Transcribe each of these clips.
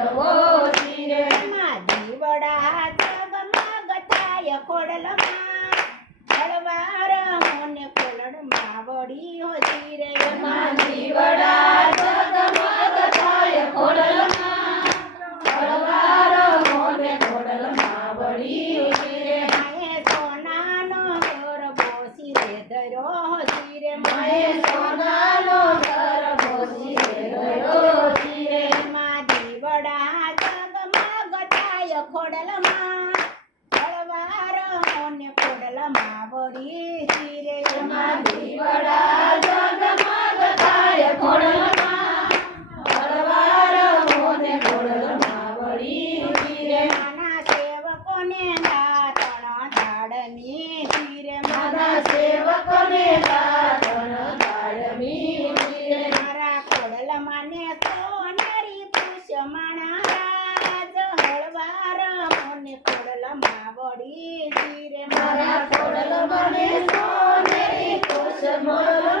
માંડવો ધીરે દીવડા જગમગ થાય ખોડલમાં હળવાર મોને ખોડલમાં વળી ધીરે દીવડા જગમગ થાય ખોડલમાં હળવાર મોને ખોડલમાં વળી ધીરે સોનાનો ગરબો શિરે ધર્યો ધીરે સોનાનો ગરબો શિરે ધર્યો ધીરે દીવડા જગમગ થાય ખોડલમાં હળવાર મોને ખોડલમાં વળી ધીરે દીવડા જગમગ થાય ખોડલમાં હળવાર મોને ખોડલમાં વળી ધીરે નાના સેવકોને દાતણ તાળમી ધીરે મારા સેવકોને દાતણ તાળમી ધીરે મારા ખોડલમાં ને સોનેરી પુષ્યમાણા રાજ હળવાર મોને ખોડલમાં વળી ધીરે મારા ખોડલમાં ને સોનેરી કુસુમલમાં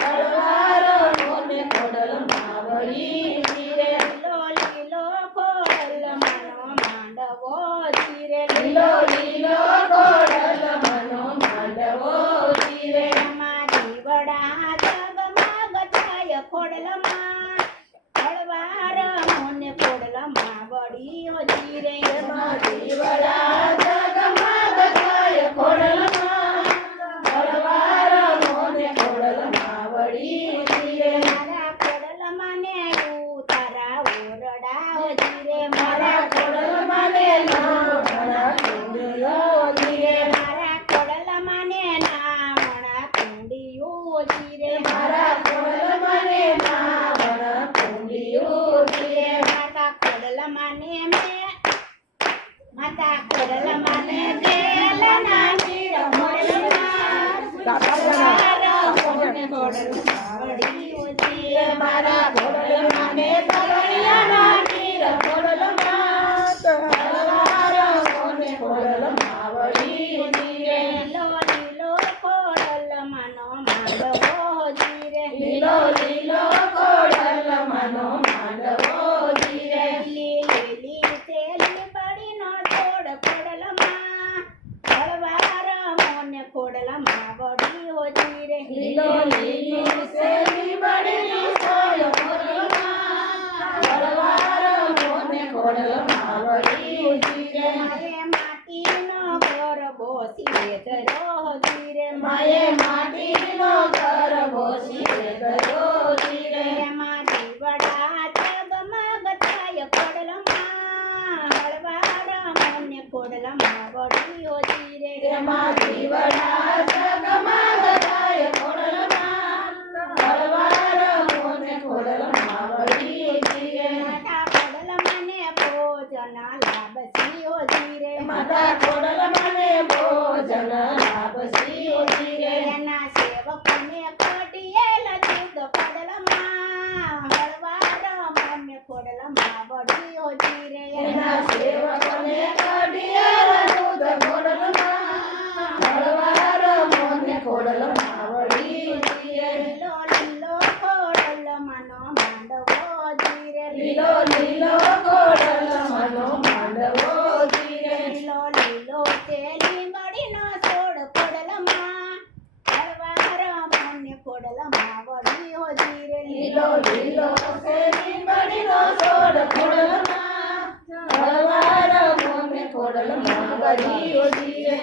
હળવાર મોને ખોડલમાં વળી ધીરે લીલો લીલો ખોડલમાંનો માંડવો ધીરે લીલો લીલો ખોડલમાંનો માંડવો ધીરે એમાં દીવડા જગમગ થાય ખોડલમાં હળવાર મોને ખોડલમાં વળી ધીરે દીવડા જગમગ થાય ખોડલમાં હળવાર મોને ખોડલમાં વળી ધીરે મારા ખોડલમાં ને તારા ઓરડા ધીરે મારા ખોડલમાં ને નામણા કુંડીઓ ધીરે મારા ખોડલમાં ને નામણા કુંડીઓ ધીરે મારા ખોડલમાં ને નામણા કુંડીઓ ધીરે માતા ખોડલમાં ને માતા ખોડલમાં ને ગેલના નીર મોડલમાં મોને ખોડલમાં વળી ધીરે મારા ખોડલમાં ને તરણિયાના નીર ખોડલમાં હળવાર મોને ખોડલમાં વળી ધીરે લીલો લીલો ખોડલમાંનો માંડવો ધીરે લીલો લીલો ખોડલમાંનો માંડવો ધીરે લીલી તેલી પડીનો છોડ ખોડલમાં હળવાર મોને ખોડલમાં વળી ધીરે લીલો લીલી શેરી બળેલી છોડ ખોડલમાં હળવાર મોને ખોડલમાં વળી ધીરે માએ માટીનો ગરબો શિરે ધર્યો ધીરે માએ માટીનો ગરબો શિરે ધર્યો ધીરે એમાં દીવડા જગમગ થાય ખોડલમાં હળવાર મોને ખોડલમાં વળી ધીરે તેમાં દીવડા જગમગ થાય ખોડલમાં હળવાર મોને ખોડલમાં વળી ધીરે માતા ખોડલમાં ને ભોજન લાભશીઓ ધીરે માતા ખોડલમાં ને ભોજન લાભશીઓ ધીરે એના સેવકોને કઢિયેલ દૂધ ખોડલમાં હળવાર મોને ખોડલમાં વળી ધીરે એના સેવકોને કઢિયેલ દૂધ ખોડલમાં હળવાર મોને ખોડલમાં વળી ધીરે લીલો લીલો ખોડલમાંનો માંડવો ધીરે લીલો લીલો ખોડલમાંનો માંડવો ધીરે લીલો લીલો તેલી મળીનો છોડ ખોડલમાં હળવાર મોને ખોડલમાં વળી ધીરે લીલો લીલો શેરી બળીનો છોડ ખોડલમાં હળવાર મોને ખોડલમાં વળી ધીરે